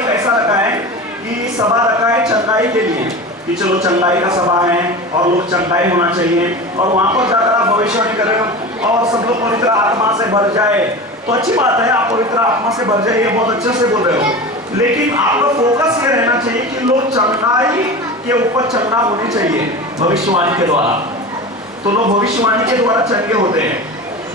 एक ऐसा रखा है कि सभा रखा है चंगाई के लिए, कि चलो चंगाई का सभा है और लोग चंगाई होना चाहिए, और वहां पर जाकर आप भविष्यवाणी कर रहे हो और सब लोग पवित्र आत्मा से भर जाए, तो अच्छी बात है, आप पवित्र आत्मा से भर जाए, ये बहुत अच्छे से बोल रहे हो। लेकिन आपका फोकस ये रहना चाहिए कि लोग चंगाई के ऊपर चंगा होने चाहिए भविष्यवाणी के द्वारा। तो लोग भविष्यवाणी के द्वारा चंगे होते हैं।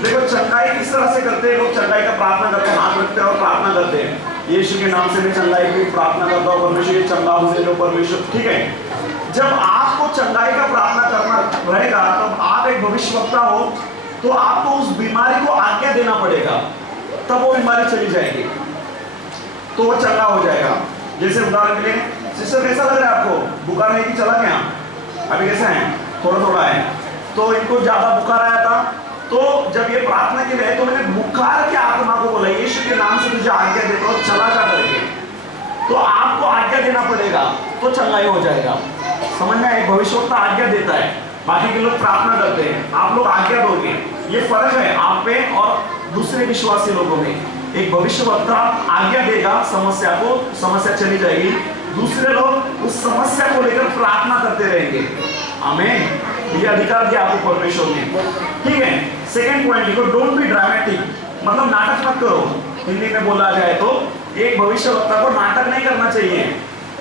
देखो चंगाई किस तरह से करते हैं, लोग चंगाई का प्रार्थना करते हैं, हाथ रखते हैं और प्रार्थना करते हैं, यीशु के नाम से मैं चंगाई की प्रार्थना करता हूँ, परमेश्वर चंगा होने दो परमेश्वर। ठीक है, जब आपको चंगाई का प्रार्थना करना रहेगा तब आप एक भविष्यवक्ता हो, तो आपको उस बीमारी को आज्ञा देना पड़ेगा, तब वो बीमारी चली जाएगी, तो वो चंगा हो जाएगा। जैसे उदाहरण के लिए, सिस्टर कैसा लग रहा है आपको, बुखार नहीं कि चला गया, अभी कैसा है, थोड़ा थोड़ा है, तो इनको ज्यादा बुखार आया था, तो जब ये प्रार्थना की गई तो मैंने बुखार के आत्मा को बोला, यीशु के नाम से तुझे आज्ञा देता हूं, चला जा करके, तो आपको आज्ञा देना पड़ेगा, तो चंगाई हो जाएगा। समझ में, एक भविष्यवक्ता आज्ञा देता है, बाकी के लोग प्रार्थना करते हैं, आप लोग आज्ञा दोगे, ये फर्क है आप पे और दूसरे विश्वासी लोगों में। एक भविष्यवक्ता आज्ञा देगा, समस्या चली जाएगी, दूसरे लोग उस समस्या को लेकर प्रार्थना करते रहेंगे। आमीन, ये अधिकार दिया आपको परमेश्वर ने। ठीक है, सेकंड पॉइंट लिखो, डोंट बी ड्रामेटिक, मतलब नाटक मत करो, हिंदी में बोला जाए तो एक भविष्यवक्ता को नाटक नहीं करना चाहिए।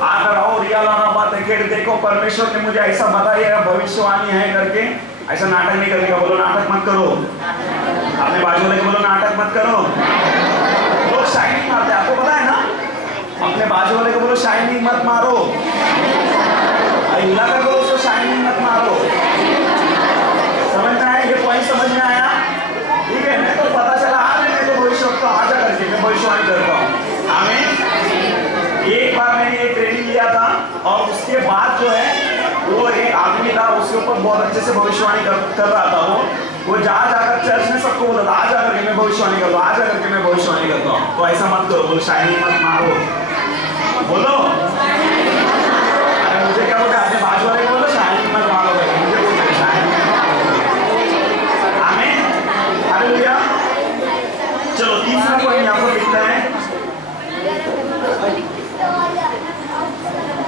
आकर आओ रिया लाना बात है, देखो परमेश्वर ने मुझे ऐसा बताया, भविष्यवाणी है करके ऐसा नाटक नहीं करेगा। बोलो नाटक मत करो, अपने बाजू वाले को बोलो नाटक मत करो। लोग शाइनिंग मारते हैं, आपको पता है ना, अपने बाजू वाले को बोलो शाइनिंग मत मारो, हिला कर बोलो उसको शाइनिंग मत मारो। समझ में आया, ये पॉइंट समझ में आया? ठीक है, मैं तो पता चला आज मैं तो भविष्यवक्ता आजा करके मैं भविष्यवाणी करता हूँ। आमीन। एक बार मैंने एक ट्रेनिंग लिया था और उसके बाद जो है वो एक आदमी था, उसके ऊपर बहुत अच्छे से भविष्यवाणी कर रहा था। वो जा जाकर चर्च में सबको बोला था, आ जा करके मैं भविष्यवाणी करता हूँ, आ जा करके मैं भविष्यवाणी करता हूँ। तो ऐसा मत करो, बोलो शाइनिंग मत मारो, बोलो मुझे क्या बोलते, अपने बाजू वाले को बोलो शाइनिंग मत मारो, मुझे बोलते शाइनिंग मत मारो। आमीन, हालेलुया। चलो तीसरा पॉइंट यहाँ पर लिखता है,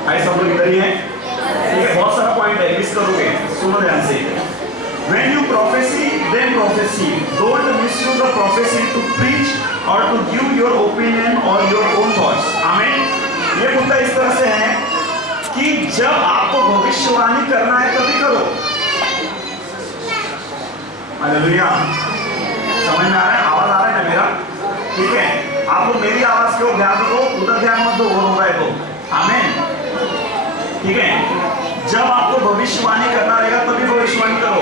आई सब लोग इधर ही है, ठीक है, बहुत सारा पॉइंट है, मिस करोगे, सुनो ध्यान से। When you prophesy, then prophesy. Don't misuse the prophecy to preach or to give your opinion or your own thoughts. आमीन। ये मुद्दा इस तरह से है कि जब आपको भविष्यवाणी करना है तभी करो। हालेलुया, समझ में आ रहा है, आवाज आ रहा है ना मेरा? ठीक है, आप लोग मेरी आवाज को ध्यान दो, उधर ध्यान मत दो, हो रहा है तो। आमीन, ठीक है, जब आपको भविष्यवाणी करना रहेगा तभी भविष्यवाणी करो।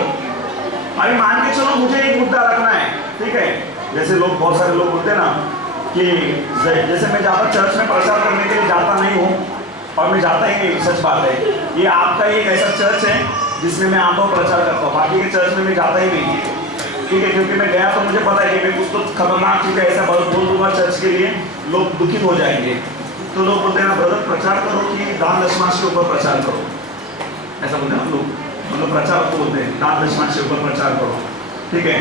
अभी मान के चलो मुझे एक मुद्दा रखना है, ठीक है, जैसे लोग बहुत सारे लोग बोलते हैं ना कि जैसे मैं ज्यादा चर्च में प्रचार करने के लिए जाता नहीं हूँ, और मैं जाता ही नहीं, सच बात है, ये आपका एक ऐसा चर्च है जिसमें मैं आता हूँ प्रचार करता हूँ, बाकी के चर्च में मैं जाता ही नहीं, ठीक है, क्योंकि मैं गया तो मुझे पता है कि मैं कुछ तो खतरनाक चीज़ ऐसा बोल दूंगा चर्च के लिए, लोग दुखित हो जाएंगे। तो लोग बोलते हैं ना ब्रदर प्रचार करो कि दान दशमांश के ऊपर प्रचार करो, ऐसा बोलते हैं ना लोग, मतलब प्रचार तो बोलते हैं दान दशमांश के ऊपर प्रचार करो, ठीक है।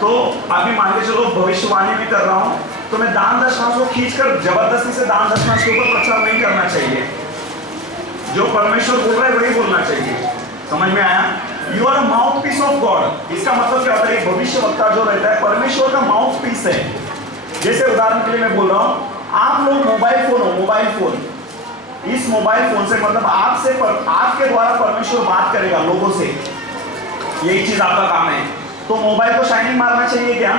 तो अभी मान के चलो भविष्यवाणी में कर रहा हूँ, तो मैं दान दशमांश को खींचकर जबरदस्ती से दान दशमांश के ऊपर प्रचार नहीं करना चाहिए, जो परमेश्वर बोल रहा है वही बोलना चाहिए। समझ में आया? You are mouthpiece of God. इसका मतलब क्या होता है, भविष्यवक्ता जो रहता है परमेश्वर का माउथ पीस है। जैसे उदाहरण के लिए मैं बोल रहा हूँ, आप लोग मोबाइल फोन हो, मोबाइल फोन, इस मोबाइल फोन से मतलब आपके द्वारा परमेश्वर बात करेगा लोगों से, यही चीज आपका काम है। तो मोबाइल को शाइनिंग मारना चाहिए क्या?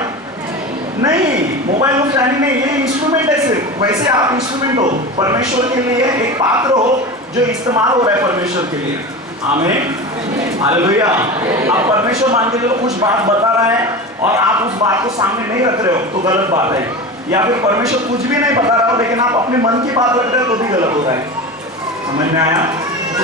नहीं, मोबाइल को शाइनिंग नहीं, ये इंस्ट्रूमेंट है सिर्फ, वैसे आप इंस्ट्रूमेंट हो, परमेश्वर के लिए एक पात्र हो जो इस्तेमाल हो रहा है परमेश्वर के लिए। आमीन, हालेलुया। आप परमेश्वर मान के चलो कुछ बात बता रहा है और आप उस बात को सामने नहीं रख रहे हो तो गलत बात है, या फिर परमेश्वर कुछ भी नहीं बता रहा हो लेकिन आप अपने मन की बात रख रहे हो तो भी गलत होता है। समझ में आया? तो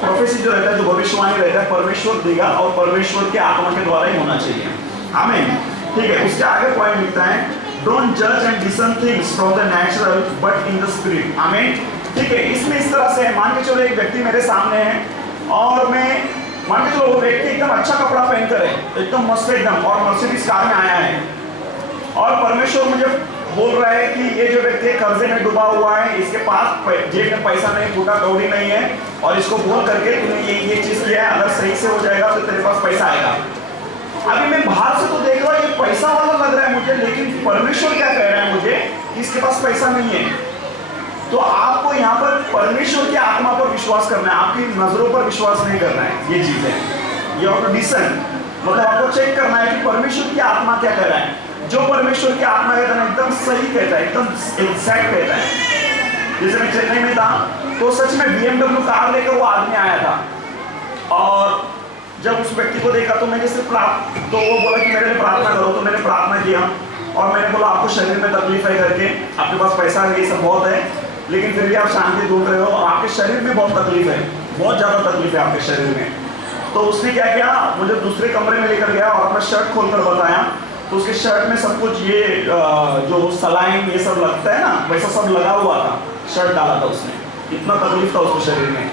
प्रोफेसी जो रहता है, जो भविष्यवाणी रहता है, परमेश्वर देगा और परमेश्वर के आत्मा के द्वारा ही होना चाहिए। आमीन, ठीक है। उसके आगे पॉइंट लिखता है, डोंट जज and discern things from the natural but in the spirit. आमीन, ठीक है। इसमें इस तरह से मान के चलो एक व्यक्ति मेरे सामने है और मैं मान के चलो वो व्यक्ति एकदम अच्छा कपड़ा पहनकर है, एकदम मस्त एकदम, और मर्सिडीज कार में आया है और परमेश्वर मुझे बोल रहा है कि ये जो व्यक्ति कर्जे में डूबा हुआ है, इसके पास जेब में पैसा नहीं, फूटा कौड़ी नहीं है, और इसको बोल करके तूने ये चीज किया है, अगर सही से हो जाएगा तो तेरे पास पैसा आएगा। अभी मैं बाहर से तो देख रहा हूँ ये पैसा वाला लग रहा है मुझे, लेकिन परमेश्वर क्या कह रहा है मुझे कि इसके पास पैसा नहीं है। तो आपको यहाँ पर परमेश्वर की आत्मा पर विश्वास करना है, आपकी नजरों पर विश्वास नहीं करना है। ये चीज है, ये ऑटोडिशन, मतलब आपको चेक करना है कि परमेश्वर की आत्मा क्या कह रहा है। जो परमेश्वर की आत्मा कहता है एकदम सही कहता है, एकदम एग्जैक्ट कहता है। जैसे मैं चेन्नई में था तो सच में BMW कार लेकर वो आदमी आया था, और जब उस व्यक्ति को देखा तो मैंने सिर्फ तो वो बोला कि मेरे लिए प्रार्थना करो, तो मैंने प्रार्थना किया और मैंने बोला आपको शरीर में तकलीफ है करके, आपके पास पैसा है, ये सब बहुत है, लेकिन फिर भी आप शांति ढूंढ रहे हो और आपके शरीर में बहुत तकलीफ है, बहुत ज़्यादा तकलीफ है आपके शरीर में। तो उसने क्या किया, मुझे दूसरे कमरे में लेकर गया और अपना शर्ट खोलकर बताया, तो उसके शर्ट में सब कुछ ये जो सलाइन ये सब लगता है ना, वैसा सब लगा हुआ था, शर्ट डाला था उसने, इतना तकलीफ था उसके शरीर में।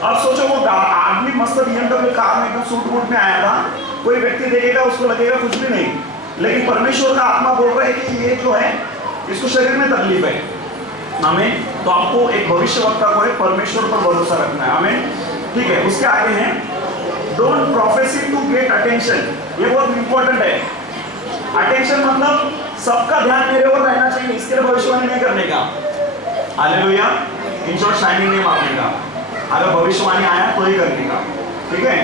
अब सोचो वो आदमी मस्त BMW कार में एकदम सूट बूट में आया था, कोई व्यक्ति देखेगा उसको लगेगा कुछ भी नहीं, लेकिन परमेश्वर का आत्मा बोल रहा है कि ये जो है इसको शरीर में तकलीफ है। आमीन। तो आपको एक भविष्यवक्ता को परमेश्वर पर भरोसा रखना है। आमीन। ठीक है, उसके आगे है don't prophesy to get attention. ये बहुत इंपॉर्टेंट है। अटेंशन मतलब सबका ध्यान मेरे ओर रहना चाहिए, इसके लिए भविष्यवाणी नहीं करने का। हालेलुया। इन शॉर्ट शाइनिंग नहीं मारने का, अगर भविष्यवाणी आया तो ही करने का। ठीक है,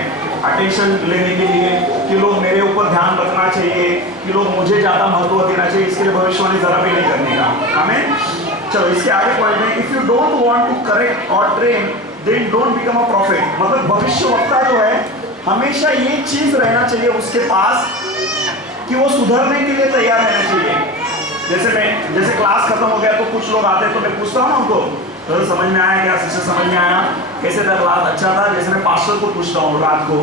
अटेंशन लेने के लिए कि लोग मेरे ऊपर ध्यान रखना चाहिए, कि लोग मुझे ज्यादा महत्व देना चाहिए, इसके लिए भविष्यवाणी जरा भी नहीं करने का। आमीन। चलो इसके आगे पॉइंट है, if you don't want to correct और train then don't become a prophet. मतलब भविष्यवक्ता जो है हमेशा ये चीज रहना चाहिए उसके पास कि वो सुधरने के लिए तैयार रहना चाहिए। जैसे क्लास खत्म हो गया तो कुछ लोग आते हैं तो मैं पूछता हूँ ना उनको, तो समझ में आया क्या, शिष्य समझ में आया, कैसे था क्लास, अच्छा था। जैसे मैं पास्टर को पूछता हूँ रात को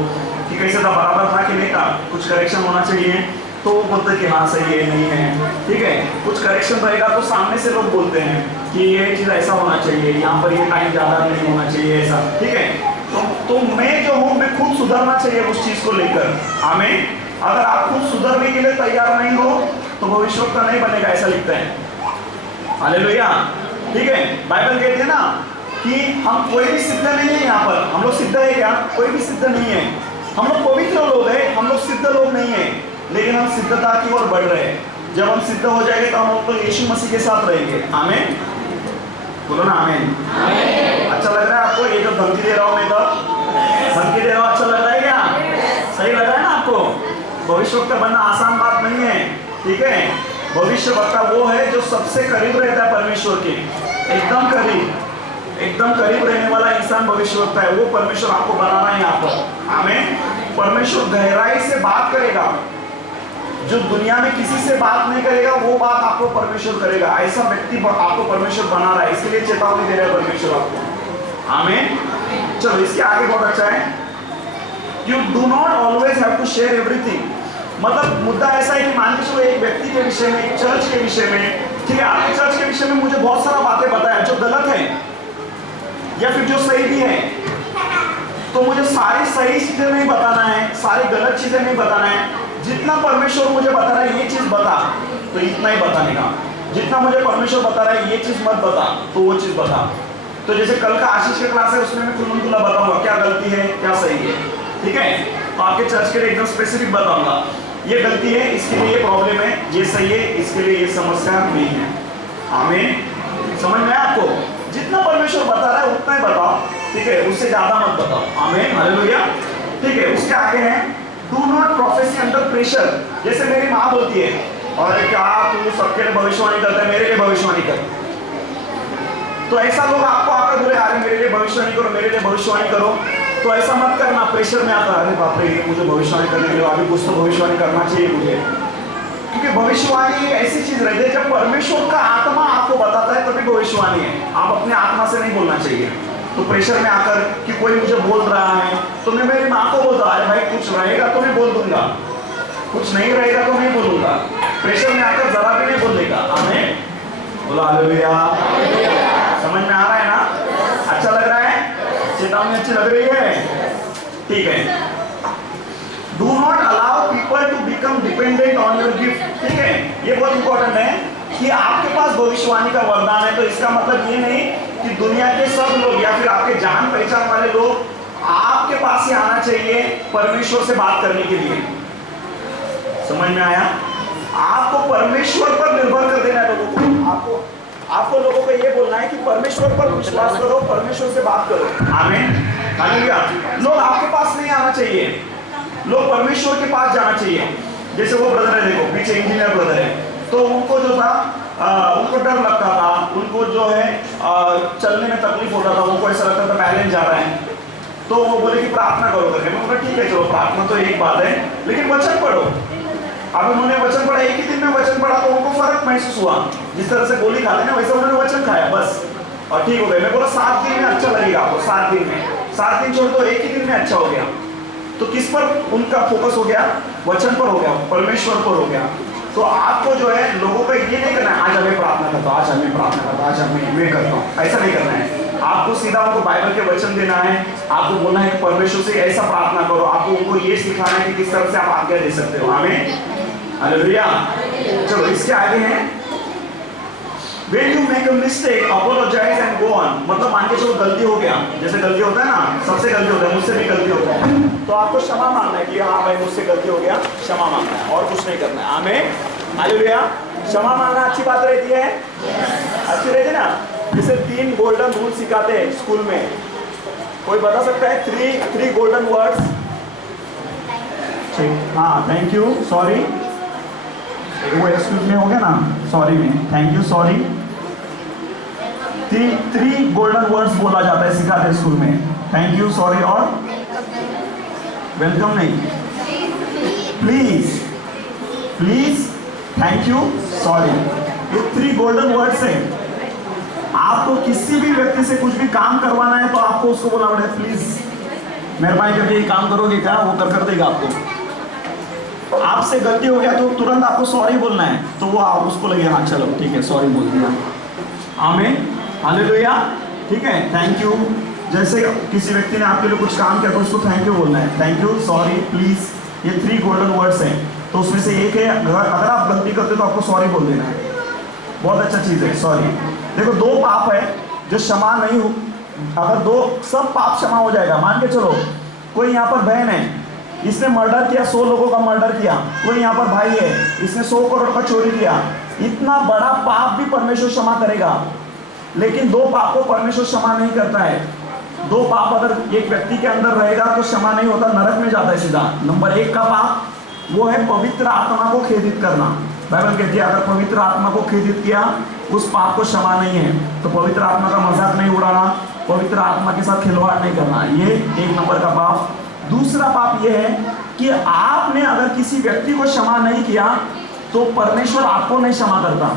कि कैसे था, बराबर था कि नहीं था, कुछ करेक्शन होना चाहिए, तो वो बोलते कि हाँ सही है, नहीं है। ठीक है, कुछ करेक्शन रहेगा तो सामने से लोग बोलते हैं कि ये चीज़ ऐसा होना चाहिए, यहाँ पर ये टाइम ज़्यादा नहीं होना चाहिए, ऐसा। ठीक है, तो मैं जो हूँ मैं खुद सुधरना चाहिए उस चीज़ को लेकर। आमीन। अगर आप खुद सुधरने के लिए तैयार नहीं हो तो भविष्यवक्ता नहीं बनेगा, ऐसा लिखता है। हालेलुया। ठीक है, बाइबल कहती है ना कि हम कोई भी सिद्ध नहीं है यहाँ पर। हम लोग सिद्ध है क्या? कोई भी सिद्ध नहीं है। हम लोग पवित्र लोग हैं, हम लोग सिद्ध लोग नहीं है, लेकिन हम सिद्धता की ओर बढ़ रहे हैं। जब हम सिद्ध हो जाएंगे तो हम लोग तो यीशु मसीह के साथ रहेंगे। आमीन। बोलो ना आमीन। अच्छा लग रहा है आपको ये जो धमकी दे रहा हूँ मैं, तो धमकी दे रहा हूँ, अच्छा लग रहा है क्या? सही लग रहा है ना आपको? भविष्यवक्ता बनना आसान बात नहीं है। ठीक है, भविष्यवक्ता वो है जो सबसे करीब रहता है परमेश्वर के, एकदम करीब रहने वाला इंसान भविष्यवक्ता है। वो परमेश्वर आपको बनाना है यहाँ पर। आमीन। परमेश्वर गहराई से बात करेगा, जो दुनिया में किसी से बात नहीं करेगा वो बात आपको परमेश्वर करेगा। ऐसा व्यक्ति आपको परमेश्वर बना रहा है, इसलिए चेतावनी दे रहा है परमेश्वर आपको। आमीन। चलो इसके आगे बहुत अच्छा है, you do not always have to share everything. मतलब मुद्दा ऐसा है कि मान के चलो एक व्यक्ति के विषय में, एक चर्च के विषय में, ठीक है, आपके चर्च के विषय में मुझे बहुत सारा बातें पता है जो गलत है या फिर जो सही भी है, तो मुझे सारी सही चीजें नहीं बताना है, सारी गलत चीजें नहीं बताना है। जितना परमेश्वर मुझे बता रहा है ये चीज बता, तो इतना ही बताने का। जितना मुझे परमेश्वर बता रहा है ये चीज मत बता, तो वो चीज बता। तो जैसे कल का आशीष का क्लास है, उसमें मैं खुला बताऊंगा क्या गलती है क्या सही है। ठीक है, तो आपके चर्च के लिए एकदम स्पेसिफिक बताऊंगा, ये गलती है, इसके लिए ये प्रॉब्लम है, ये सही है, इसके लिए ये समस्या नहीं है। आमीन। समझ में आपको? जितना परमेश्वर बता रहा है उतना ही बताओ। ठीक है, उससे ज्यादा मत बताओ। आमीन। हालेलुया। ठीक है, उसके आगे है do not prophecy under pressure. जैसे मेरी माँ बोलती है, और क्या तू सबके लिए भविष्यवाणी करता है, मेरे लिए भविष्यवाणी कर। तो ऐसा लोग आपको आकर बोले अरे मेरे लिए भविष्यवाणी करो, मेरे लिए भविष्यवाणी करो, तो ऐसा मत करना। प्रेशर में आता अरे बाप रे मुझे भविष्यवाणी करने के लिए अभी कुछ तो भविष्यवाणी करना चाहिए मुझे, क्योंकि भविष्यवाणी एक ऐसी चीज रहती है जब परमेश्वर का आत्मा आपको बताता है तभी भविष्यवाणी है। आप अपने आत्मा से नहीं बोलना चाहिए। तो प्रेशर में आकर कि कोई मुझे बोल रहा है तो मैं मेरी माँ को बोलता अरे भाई कुछ रहेगा तो मैं बोल दूंगा, कुछ नहीं रहेगा तो नहीं बोलूंगा। प्रेशर में आकर जरा भी नहीं बोलने का। आमीन। बोला हालेलुया। समझ में आ रहा है ना? अच्छा लग रहा है? चेतावनी अच्छी लग रही है? ठीक है, do not allow people to become dependent on your gift. ठीक है, ये बहुत इंपॉर्टेंट है कि आपके पास भविष्यवाणी का वरदान है तो इसका मतलब ये नहीं कि दुनिया के सब लोग या फिर आपके जान पहचान वाले लोग आपके पास ही आना चाहिए परमेश्वर से बात करने के लिए। समझ में आया? आपको परमेश्वर पर निर्भर कर देना है लोगों को। आपको लोगों को ये बोलना है कि परमेश्वर पर विश्वास करो, परमेश्वर से बात करो। आमीन, हालेलुया। लोग आपके पास नहीं आना चाहिए, लोग परमेश्वर के पास जाना चाहिए। जैसे वो ब्रदर है, देखो पीछे इंजीनियर ब्रदर है, तो उनको जो था उनको डर लगता था, उनको जो है चलने में तकलीफ होता था, उनको ऐसा लगता था बैलेंस जा रहा है, तो वो बोले कि प्रार्थना करो करके। मैं बोला ठीक है चलो, प्रार्थना तो एक बात है, लेकिन वचन पढ़ो। अब उन्होंने वचन पढ़ा, एक ही दिन में वचन पढ़ा, तो उनको फर्क महसूस हुआ। जिस तरह से गोली खाते ना, वैसे उन्होंने वचन खाया बस और ठीक हो गए। मैं बोला 7 दिन में अच्छा लगेगा आपको, 7 दिन में, 7 दिन छोड़ दो, एक ही दिन में अच्छा हो गया। तो किस पर उनका फोकस हो गया? वचन पर हो गया, परमेश्वर पर हो गया। तो आपको जो है लोगों को ये नहीं करना है आज हमें प्रार्थना करता हूँ, आज हमें प्रार्थना करता हूँ, आज मैं करता हूँ, ऐसा नहीं करना है। आपको सीधा उनको बाइबल के वचन देना है, आपको बोलना है कि परमेश्वर से ऐसा प्रार्थना करो, आपको उनको ये सिखाना है कि किस तरह से आप आज्ञा दे सकते हो। आमीन, हालेलुया। चलो इसके आगे हैं, When you make a mistake, apologize and go on। मतलब मान के चलो गलती हो गया, जैसे गलती होता है ना, सबसे गलती होता है, मुझसे भी गलती होता है, तो आपको क्षमा मांगना है कि हाँ भाई मुझसे गलती हो गया, क्षमा मांगना है और कुछ नहीं करना है। आमीन, हालेलुया। क्षमा मांगना अच्छी बात रहती है, अच्छी रहती है ना। जैसे 3 गोल्डन रूल सिखाते हैं स्कूल में, कोई बता सकता है 3 गोल्डन वर्ड्स? हाँ, थैंक यू, सॉरी, वो एक्सक्यूज में हो गया ना, सॉरी में, thank you, sorry. 3 golden words बोला जाता है, सिखाते हैं स्कूल में, थैंक यू, सॉरी और वेलकम नहीं, please, please, thank you, sorry. ये 3 गोल्डन वर्ड्स हैं। आपको किसी भी व्यक्ति से कुछ भी काम करवाना है तो आपको उसको बोलना पड़ेगा प्लीज मेहरबानी करके ये काम करोगे क्या? वो कर देगा आपको। आपसे गलती हो गया तो तुरंत आपको सॉरी बोलना है, तो वो आप उसको लगे हाँ चलो ठीक है सॉरी बोल दिया। आमीन, हालेलुया, ठीक है, थैंक यू। जैसे किसी व्यक्ति ने आपके लिए कुछ काम किया तो उसको थैंक यू बोलना है, थैंक यू, सॉरी, प्लीज, ये 3 गोल्डन वर्ड्स हैं। तो उसमें से एक है, अगर आप गलती करते हो तो आपको सॉरी बोल देना है, बहुत अच्छा चीज़ है सॉरी। देखो 2 पाप है जो क्षमा नहीं हो, अगर 2 सब पाप क्षमा हो जाएगा। मान के चलो कोई यहाँ पर बहन है, इसने मर्डर किया, 100 लोगों का मर्डर किया। कोई यहाँ पर भाई है, इसने 100 करोड़ का चोरी किया। इतना बड़ा पाप भी परमेश्वर क्षमा करेगा, लेकिन 2 पाप को परमेश्वर क्षमा नहीं करता है। 2 पाप अगर एक व्यक्ति के अंदर रहेगा तो क्षमा नहीं होता, नरक में जाता है सीधा। नंबर 1 का पाप वो है पवित्र आत्मा को खेदित करना। बाइबल कहती है अगर पवित्र आत्मा को खेदित किया उस पाप को क्षमा नहीं है। तो पवित्र आत्मा का मजाक नहीं उड़ाना, पवित्र आत्मा के साथ खिलवाड़ नहीं करना, ये 1 नंबर का पाप। दूसरा पाप ये है कि आपने अगर किसी व्यक्ति को क्षमा नहीं किया तो परमेश्वर आपको नहीं क्षमा करता।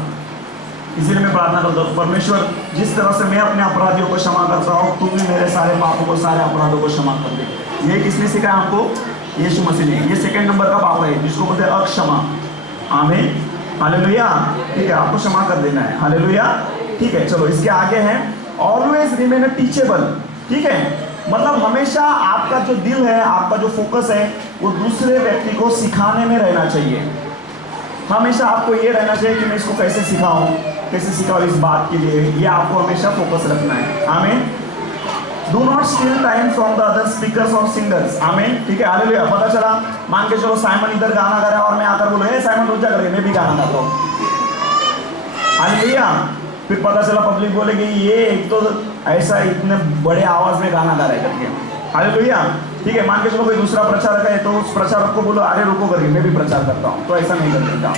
इसीलिए मैं प्रार्थना करता हूँ, परमेश्वर जिस तरह से मैं अपने अपराधियों को क्षमा करता हूँ, तुम भी मेरे सारे पापों को, सारे अपराधों को क्षमा कर दे। ये किसने सिखाया आपको? यीशु मसीह ने। ये 2nd नंबर का पाप है जिसको बोलते हैं अक्षमा। आमीन, हालेलुया, ठीक है, आपको क्षमा कर देना है, हालेलुया, ठीक है। चलो इसके आगे है ऑलवेज रिमेन टीचेबल, ठीक है, मतलब हमेशा आपका जो दिल है, आपका जो फोकस है वो दूसरे व्यक्ति को सिखाने में रहना चाहिए। हमेशा आपको ये रहना चाहिए कि मैं इसको कैसे सिखाऊं, कैसे सिखाऊं इस बात के लिए, ये आपको हमेशा फोकस रखना है। आमीन। Do not steel time from the other speakers और सिंगर्स। आमीन, ठीक है, हालेलुया। पता चला मान के चलो साइमन इधर गाना गा रहा है और मैं आकर बोलो हे साइमन रुक जा करके मैं भी गाना गाता हूँ, हालेलुया। फिर पता चला पब्लिक बोलेगी ये एक तो ऐसा इतने बड़े आवाज में गाना गा रहा है करके, हालेलुया, ठीक है। मान के चलो कोई दूसरा प्रचारक है तो उस प्रचारक को बोलो अरे रुको करके मैं भी प्रचार करता हूँ, तो ऐसा नहीं करने का।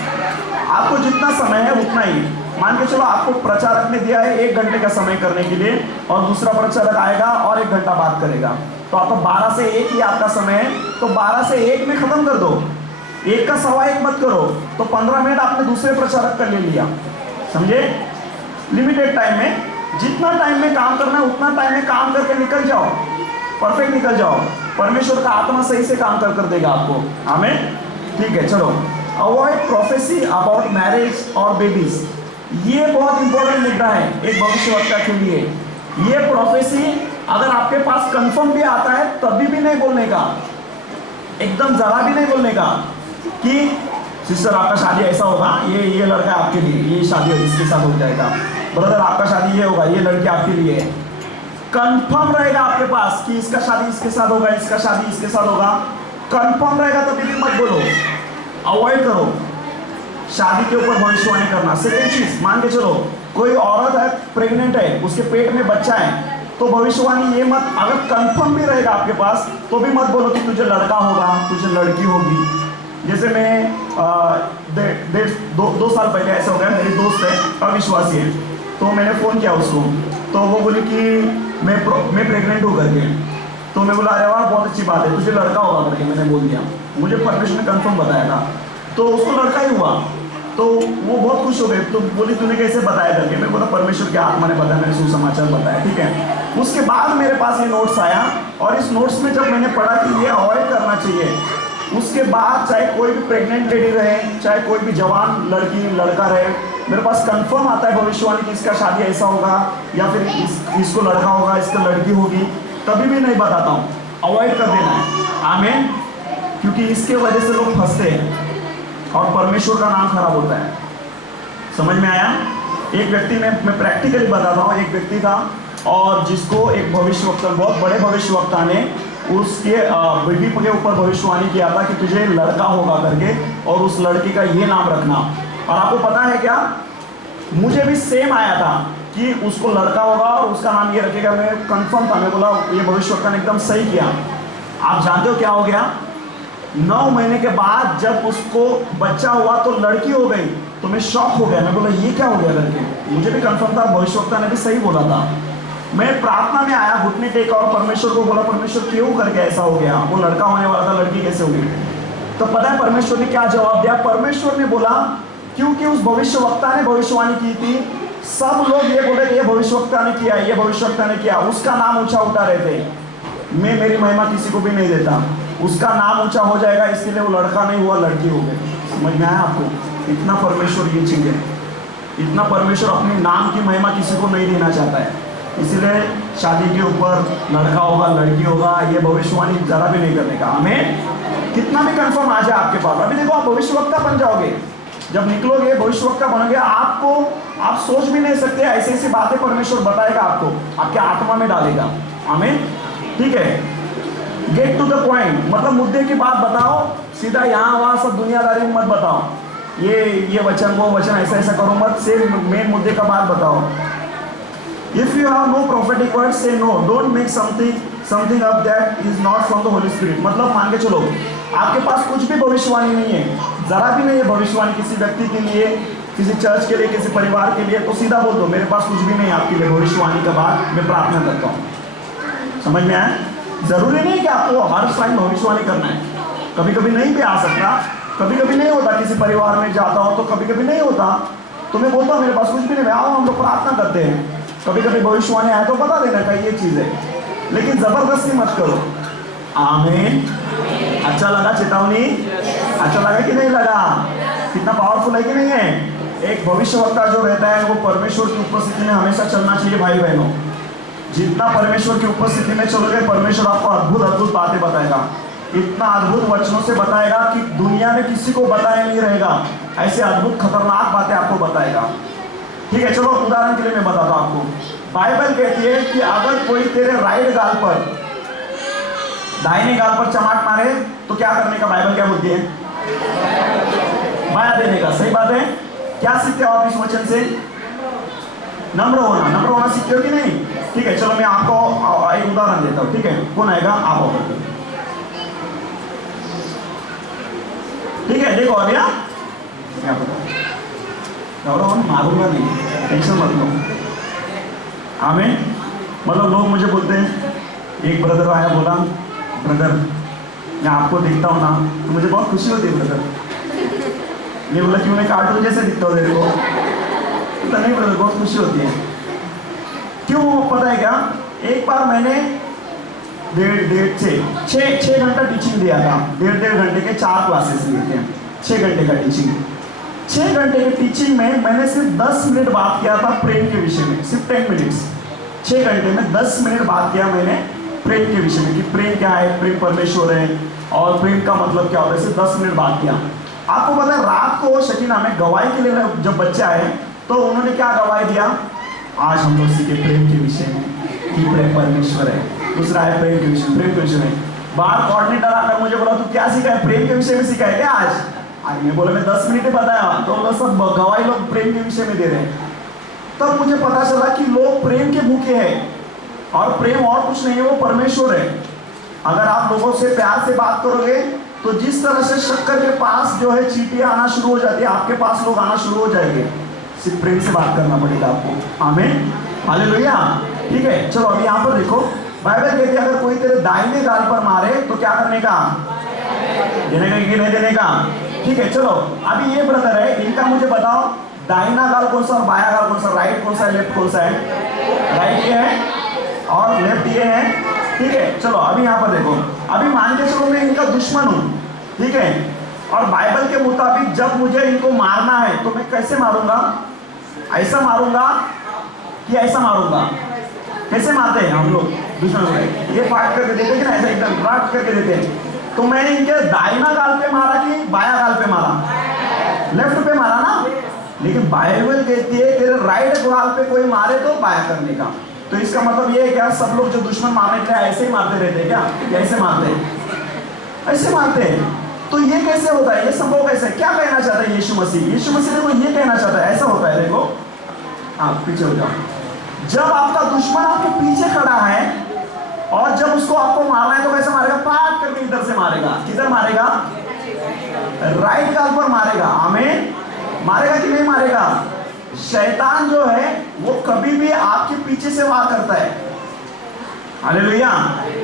आपको जितना समय है उतना ही, मान के चलो आपको प्रचारक ने दिया है 1 घंटे का समय करने के लिए और दूसरा प्रचारक आएगा और 1 घंटा बात करेगा, तो आपका 12 से 1 ही आपका समय है, तो 12 से 1 में खत्म कर दो, 1 का 1.25 मत करो, तो 15 मिनट आपने दूसरे प्रचारक का ले लिया, समझे। लिमिटेड टाइम में जितना टाइम में काम करना है उतना टाइम में काम करके निकल जाओ, परफेक्ट निकल जाओ, परमेश्वर का आत्मा सही से काम कर देगा आपको। आमीन, ठीक है। चलो अवॉइड प्रोफेसी अबाउट मैरिज और बेबीज, ये बहुत इंपॉर्टेंट मुद्दा है एक भविष्यवक्ता के लिए। ये प्रोफेसी अगर आपके पास कंफर्म भी आता है तभी भी नहीं बोलने का, एकदम जरा भी नहीं बोलने का कि सिस्टर आपका शादी ऐसा होगा, ये लड़का आपके लिए, ये शादी इसके साथ हो जाएगा। ब्रदर आपका शादी ये होगा, ये लड़की आपके लिए। कंफर्म रहेगा आपके पास कि इसका शादी इसके साथ होगा, इसका शादी इसके साथ होगा, कंफर्म रहेगा, तभी भी मत बोलो, अवॉइड करो शादी के ऊपर भविष्यवाणी करना। सेकेंड चीज, मान के चलो कोई औरत है, प्रेग्नेंट है, उसके पेट में बच्चा है, तो भविष्यवाणी ये मत, अगर कंफर्म भी रहेगा आपके पास तो भी मत बोलो कि तुझे लड़का होगा, तुझे लड़की होगी। जैसे मैं दो साल पहले ऐसा हो गया, मेरी दोस्त है, अविश्वासी है, तो मैंने फ़ोन किया उसको, तो वो बोली कि मैं प्रेग्नेंट हूँ करके। तो मैं बोला अरे वाह बहुत अच्छी बात है, तुझे लड़का होगा करके मैंने बोल दिया, मुझे परमेश्वर ने कंफर्म बताया था, तो उसको लड़का ही हुआ। तो वो बहुत खुश हो गए, तो बोली तूने कैसे बताया करके। मैं बोला परमेश्वर के आत्मा ने बताया, मैंने सुसमाचार बताया, ठीक है। उसके बाद मेरे पास ये नोट्स आया, और इस नोट्स में जब मैंने पढ़ा कि ये अवॉइड करना चाहिए, उसके बाद चाहे कोई भी प्रेग्नेंट लेडी रहे, चाहे कोई भी जवान लड़की लड़का रहे, मेरे पास कंफर्म आता है भविष्यवाणी कि इसका शादी ऐसा होगा, या फिर इसको लड़का होगा, इसको लड़की होगी, तभी भी नहीं बताता हूँ, अवॉइड कर देना है। आमीन। क्योंकि इसके वजह से लोग फंसते हैं और परमेश्वर का नाम खराब होता है। समझ में आया? एक व्यक्ति में मैं प्रैक्टिकली बताता हूँ, एक व्यक्ति था और जिसको एक भविष्यवक्ता, बहुत बड़े भविष्यवक्ता ने उसके बीवी के ऊपर भविष्यवाणी किया था कि तुझे लड़का होगा करके, और उस लड़की का ये नाम रखना। और आपको पता है क्या, मुझे भी सेम आया था कि उसको लड़का होगा और उसका नाम ये रखेगा। मैं कंफर्म था, मैं बोला ये भविष्यवक्ता ने एकदम सही किया। आप जानते हो क्या हो गया? 9 महीने के बाद जब उसको बच्चा हुआ तो लड़की हो गई, तो मैं शॉक हो गया। मैं बोला ये क्या हो गया करके, मुझे भी कंफर्म था, भविष्यवक्ता ने भी सही बोला था। मैं प्रार्थना में आया, घुटने टेका और परमेश्वर को बोला परमेश्वर क्यों करके ऐसा हो गया, वो लड़का होने वाला था, लड़की कैसे हो गई? तो पता है परमेश्वर ने क्या जवाब दिया? परमेश्वर ने बोला क्योंकि उस भविष्यवक्ता ने भविष्यवाणी की थी, सब लोग ये बोले ये भविष्यवक्ता ने किया, ये भविष्यवक्ता ने किया, उसका नाम ऊंचा उठा रहे थे। मैं मेरी महिमा किसी को भी नहीं देता, उसका नाम ऊंचा हो जाएगा, इसके लिए वो लड़का नहीं हुआ, लड़की हो गई। समझ में आया आपको? इतना परमेश्वर ये चीज है, इतना परमेश्वर अपने नाम की महिमा किसी को नहीं देना चाहता है। इसलिए शादी के ऊपर लड़का होगा, लड़की होगा, ये भविष्यवाणी जरा भी नहीं करने का। हमें कितना भी कंफर्म आ जाए आपके पास, अभी देखो आप भविष्यवक्ता बन जाओगे, जब निकलोगे भविष्यवक्ता बनोगे, आपको आप सोच भी नहीं सकते ऐसी ऐसी बातें परमेश्वर बताएगा आपको, आपके आत्मा में डालेगा। आमीन। ठीक है, गेट टू द पॉइंट, मतलब मुद्दे की बात बताओ, सीधा यहाँ वहाँ सब दुनियादारी में मत बताओ, ये वचन वो वचन ऐसा ऐसा करो मत, सिर्फ मेन मुद्दे का बात बताओ। If you have no prophetic word, say no. Don't make something up that is not from the Holy Spirit. मतलब मान के चलो आपके पास कुछ भी भविष्यवाणी नहीं है, जरा भी नहीं है भविष्यवाणी किसी व्यक्ति के लिए, किसी चर्च के लिए, किसी परिवार के लिए, तो सीधा बोल दो मेरे पास कुछ भी नहीं आपके लिए भविष्यवाणी का बात, मैं प्रार्थना करता हूँ। समझ में आया? जरूरी नहीं कि आपको हर टाइम भविष्यवाणी करना है, कभी कभी नहीं भी आ सकता, कभी कभी नहीं होता, किसी परिवार में जाता हो तो कभी कभी नहीं होता, तो मैं बोलता हूँ मेरे पास कुछ भी नहीं, आओ हम लोग प्रार्थना करते हैं। कभी कभी भविष्यवाणी आए तो बता देना का ये चीज़ है, लेकिन जबरदस्ती मत करो। आमीन। अच्छा लगा चेतावनी? अच्छा लगा कि नहीं लगा? कितना पावरफुल है कि नहीं है? एक भविष्यवक्ता जो रहता है वो परमेश्वर की उपस्थिति में हमेशा चलना चाहिए। भाई बहनों, जितना परमेश्वर की उपस्थिति में चलोगे, परमेश्वर आपको अद्भुत अद्भुत बातें बताएगा, इतना अद्भुत वचनों से बताएगा कि दुनिया में किसी को बताया नहीं रहेगा, ऐसे अद्भुत खतरनाक बातें आपको बताएगा। ठीक है, चलो उदाहरण के लिए मैं बताता हूँ आपको। बाइबल कहती है कि अगर कोई तेरे राइट गाल पर दाहिने गाल पर चमाट मारे तो क्या करने का? बाइबल क्या बोलती है? बाया देने का। सही बात है। क्या सीखते हो आप इस वचन से? नम्र होना सीखते हो कि नहीं? ठीक है, चलो मैं आपको एक उदाहरण देता हूँ। ठीक है, कौन आएगा? आप आओ। ठीक है, देखो अभी क्या पता मारूंगा नहीं, टेंशन मत लो। आमीन। मतलब लोग मुझे बोलते हैं, एक ब्रदर आया बोला ब्रदर मैं आपको देखता हूँ ना तो मुझे बहुत खुशी होती है ब्रदर। ये बोला क्यों? मैं कार्टून जैसे दिखता हूँ तेरे को? तो नहीं ब्रदर, बहुत खुशी होती है। क्यों पता है क्या? एक बार मैंने छः घंटा टीचिंग दिया था, 1.5 घंटे के 4 क्लासेस लिए थे, 6 घंटे का टीचिंग। 6 घंटे की टीचिंग में मैंने सिर्फ 10 मिनट बात किया था प्रेम के विषय में, सिर्फ 10 मिनट्स। 6 घंटे में 10 मिनट बात किया मैंने प्रेम के विषय में कि प्रेम क्या है, प्रेम परमेश्वर है और प्रेम का मतलब क्या होता है, सिर्फ 10 मिनट बात किया। आपको पता है रात को शकीना में गवाही के लिए जब बच्चे आए तो उन्होंने क्या गवाही दिया? आज हम लोग सीखे प्रेम के विषय में कि प्रेम परमेश्वर है। दूसरा है प्रेम के विषय में। बाहर कोऑर्डिनेटर आकर मुझे बोला तू क्या सीखा है? प्रेम के विषय में सीखा है क्या आज मैं बोला मैं 10 मिनट ही बताया, तो वो सब गवाही लोग प्रेम के विषय में दे रहे हैं। तब मुझे पता चला कि लोग प्रेम के भूखे हैं और प्रेम और कुछ नहीं है, वो परमेश्वर है। अगर आप लोगों से प्यार से बात करोगे तो जिस तरह से शक्कर के पास जो है चींटियां आना शुरू हो जाती है, आपके पास लोग आना शुरू हो जाएंगे। सिर्फ प्रेम से बात करना पड़ेगा आपको। आमीन, हालेलुया। ठीक है, चलो अभी यहाँ पर देखो, बाइबल कहती है अगर कोई तेरे दाहिने गाल पर मारे तो क्या करने का? देने का कि नहीं देने का? ठीक है, चलो अभी ये ब्रदर है, इनका मुझे बताओ दाहिना गाल कौन सा और बायां गाल कौन सा, राइट कौन सा है, लेफ्ट कौन सा है? राइट ये है और लेफ्ट ये है। ठीक है, चलो अभी यहाँ पर देखो, अभी मान के चलो मैं इनका दुश्मन हूँ, ठीक है, और बाइबल के मुताबिक जब मुझे इनको मारना है तो मैं कैसे मारूंगा? ऐसा मारूंगा कि ऐसा मारूंगा? कैसे मारते हैं हम लोग दुश्मन को? ये फाट करके देते हैं कि ना, ऐसा एकदम फाट करके देते हैं। तो मैंने इनके दाहिना गाल पे मारा कि बायां गाल पे मारा? लेफ्ट पे मारा ना। लेकिन बाइबल कहती है तेरे राइट गाल पे कोई मारे तो बायां करने का। तो इसका मतलब ये है क्या सब लोग जो दुश्मन मारने के लिए ऐसे ही मारते रहते हैं क्या? ऐसे मारते हैं, ऐसे मारते हैं। तो ये कैसे होता है? ये संभव कैसे है? क्या कहना चाहता है यीशु मसीह? यीशु मसीह देखो ये कहना चाहता है, ऐसा होता है। देखो आप पीछे हो जाओ, जब आपका दुश्मन आपके पीछे खड़ा है और जब उसको आपको मारना है तो कैसे मारेगा? पाट करके इधर से मारेगा। किधर मारेगा? राइट गाल पर मारेगा। आमीन, मारेगा कि नहीं मारेगा? शैतान जो है वो कभी भी आपके पीछे से वार करता है। हालेलुया,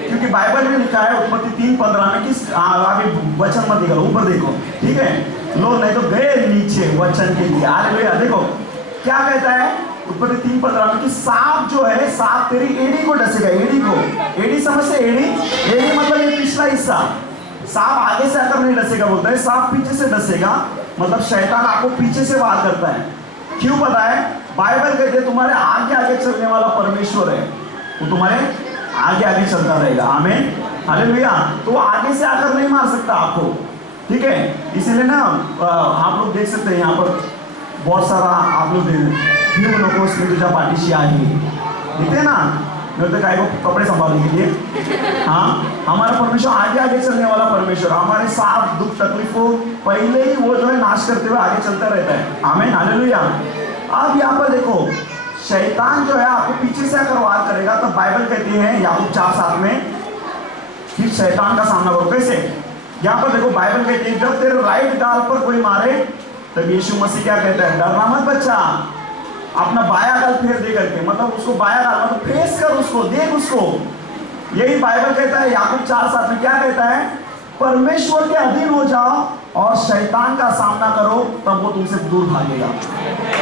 क्योंकि बाइबल में लिखा है उत्पत्ति 3:15 में कि आगे वचन मत देखो, ऊपर देखो, ठीक है, लोग नहीं तो गए नीचे वचन के लिए। हालेलुया, देखो क्या कहता है उत्पत्ति 3:15 में कि सांप जो है, सांप तेरी एड़ी को डसेगा। एड़ी को, एड़ी समझते? एड़ी, एड़ी मतलब ये पिछला हिस्सा। सांप आगे से आकर नहीं डसेगा, बोलता है सांप पीछे से डसेगा। मतलब शैतान आपको पीछे से वार करता है। क्यों पता है? बाइबल कहते हैं तुम्हारे आगे आगे चलने वाला परमेश्वर है, वो तुम्हारे आगे आगे चलता रहेगा। आमीन, हालेलुया। तो वो आगे से आकर नहीं मार सकता आपको, ठीक है। इसीलिए ना आप लोग देख सकते हैं यहाँ पर बहुत सारा आप लोग भीम लोगों से तुझा पार्टीशी आई दिखते ना, तो काय को कपड़े संभालने के लिए। हाँ, हमारा परमेश्वर आगे आगे चलने वाला परमेश्वर, हमारे साथ दुख तकलीफों पहले ही वो जो है नाश करते हुए आगे चलता रहता है। आमीन, हालेलुया। अब यहाँ पर देखो शैतान जो है आपको पीछे से आकर वार करेगा, तो बाइबल कहती है याकूब 4:7 में कि शैतान का सामना करो। कैसे? यहाँ पर देखो बाइबल कहती है जब तेरे राइट गाल पर कोई मारे तब यीशु मसीह क्या कहता है? डरना मत बच्चा, अपना बाया गाल फेर दे करके, मतलब उसको बाया गाल मतलब फेस कर उसको, देख उसको। यही बाइबल कहता है याकूब 4:7 में क्या कहता है? परमेश्वर के अधीन हो जाओ और शैतान का सामना करो, तब वो तुमसे दूर भागेगा।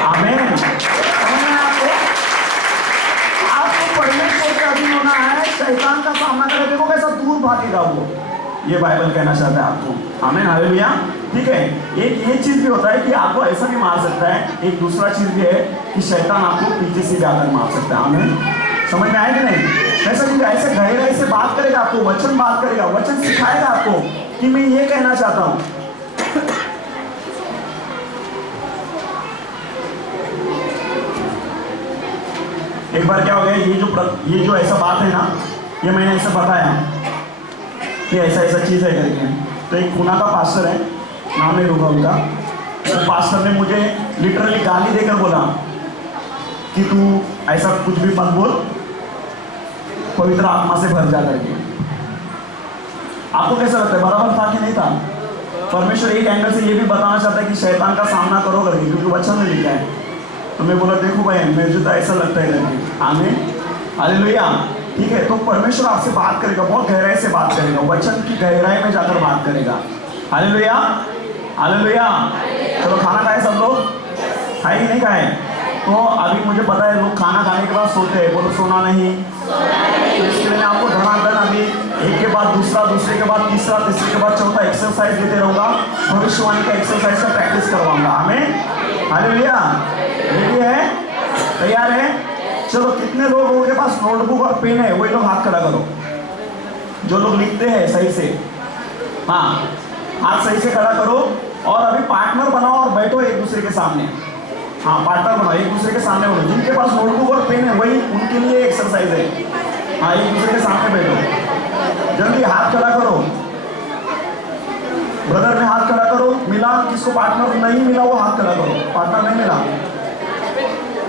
आमीन, आपको परमेश्वर के अधीन होना है, शैतान का सामना करें, देखो कैसा दूर भागेगा वो। ये बाइबल कहना चाहता है आपको। आमीन, हालेलुया। ठीक है, एक ये चीज भी होता है कि आपको ऐसा भी मार सकता है, एक दूसरा चीज भी है कि शैतान आपको पीछे से जाकर मार सकता है। आमीन, समझ में आया कि नहीं? ऐसा नहीं, ऐसे गहराई से बात करेगा आपको, वचन बात करेगा, वचन सिखाएगा आपको कि मैं ये कहना चाहता हूं। एक बार क्या हो गया, ये जो ऐसा बात है ना, ये मैंने ऐसा बताया कि ऐसा चीज है करके, तो एक पुणे का पास्टर है, नाम नहीं लूंगा उनका, तो पास्टर ने मुझे लिटरली गाली देकर बोला कि तू ऐसा कुछ भी मत बोल, पवित्र आत्मा से भर जा करके। आपको कैसा लगता है, बराबर था कि नहीं था? परमेश्वर एक एंगल से ये भी बताना चाहता है कि शैतान का सामना करो करके, क्योंकि वचन में लिखा है। तो मैं बोला देखो भाई मुझे तो ऐसा लगता है करके। आमीन, हालेलुया। ठीक है, तो परमेश्वर आपसे बात करेगा, बहुत गहराई से बात करेगा, वचन की गहराई में जाकर बात करेगा। Hallelujah, hallelujah. चलो खाना खाए सब लोग? खाए कि नहीं खाए? तो अभी मुझे पता है लोग खाना खाने के बाद सोते हैं, बोलो सोना नहीं। तो इसके लिए मैं आपको धनाधन अभी एक के बाद दूसरा, दूसरे के बाद तीसरा, तीसरे के बाद चौथा एक्सरसाइज देते रहूंगा, भविष्यवाणी का एक्सरसाइज का प्रैक्टिस करवाऊंगा। आमीन, हालेलुया। रेडी है? तैयार है? चलो कितने लोगों के पास नोटबुक और पेन है वही लोग हाथ खड़ा करो, जो लोग लिखते हैं सही से। हाँ, हाथ सही से खड़ा करो। और अभी पार्टनर बनाओ और बैठो एक दूसरे के सामने। हाँ, पार्टनर बनाओ, एक दूसरे के सामने बैठो। जिनके पास नोटबुक और पेन है वही उनके लिए एक्सरसाइज है। हाँ, एक दूसरे के सामने बैठो। जल्दी हाथ खड़ा करो, ब्रदर ने हाथ खड़ा करो। मिला किसको पार्टनर नहीं मिला वो हाथ खड़ा करो। पार्टनर नहीं मिला,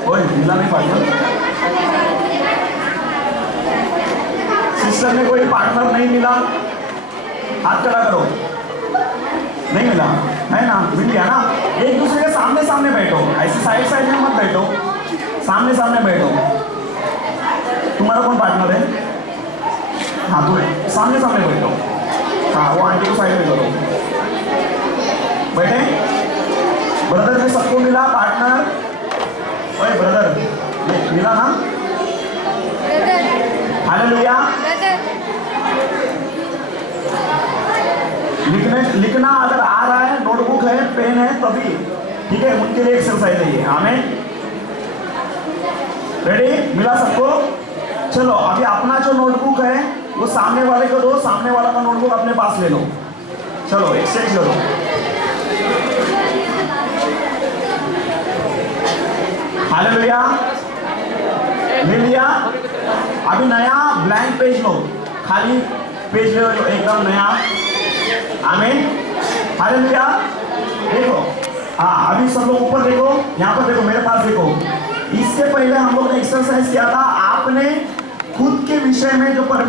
ओए मिला नहीं पार्टनर। सिस्टर ने कोई पार्टनर नहीं मिला, हाथ खड़ा करो। नहीं मिला है ना, मिल गया ना। एक दूसरे के सामने सामने बैठो, ऐसे साइड साइड में मत बैठो, सामने सामने बैठो। तुम्हारा कौन पार्टनर है? हाँ, तुम्हें सामने सामने बैठो। हाँ, वो आंटी को साइड में करो, बैठे। ब्रदर ने सबको मिला पार्टनर। ओए ब्रदर मिला ना? हालेलुया। लिखना अगर आ रहा है, नोटबुक है, पेन है तभी, ठीक है, उनके लिए एक्सरसाइज है ये। आमीन। रेडी? मिला सबको? चलो अभी अपना जो नोटबुक है वो सामने वाले को दो, सामने वाला का नोटबुक अपने पास ले लो। चलो एक्सचेंज करो। हालेलुया। ले लिया? अभी नया ब्लैंक पेज लो, खाली पेज ले लो, एकदम नया। आमीन। हालेलुया। देखो, हाँ, अभी सब लोग ऊपर देखो, यहाँ पर देखो, मेरे पास देखो। इससे पहले हम लोग ने एक्सरसाइज किया था, आपने खुद के विषय में जो परमेश्वर